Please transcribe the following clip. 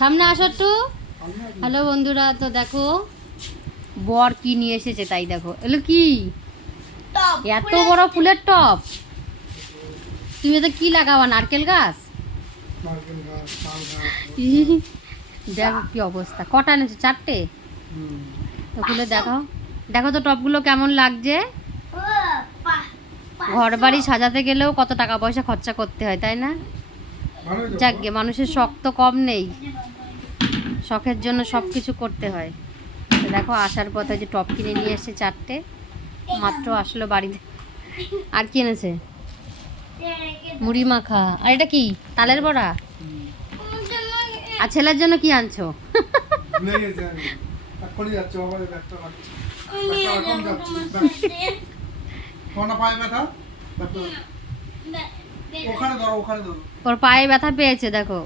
সামনে আসো একটু। হ্যালো বন্ধুরা, তো দেখো বর কি নিয়ে এসেছে, তাই দেখো এলো কি এত বড় ফুলের টব। তুমি এটা কি লাগাবা, নারকেল গাছ? দেখো কি অবস্থা, কটা এনেছো? 4টে। তো খুলে দেখাও, দেখো তো টবগুলো কেমন লাগছে। ঘর বাড়ি সাজাতে গেলেও কত টাকা পয়সা খরচা করতে হয়, তাই না? যাকগে, মানুষের শখ তো কম নেই, শখের জন্য সব কিছু করতে হয়। তো দেখো আসার পথে যে টপ কিনে নিয়ে এসে 4টে, মাত্র আসলো বাড়িতে। আর কি এনেছে? মুড়ি মাখা। আর এটা কি, তালের বড়া? আর ছেলের জন্য কি আনছো? ওর পায়ে ব্যথা পেয়েছে দেখো।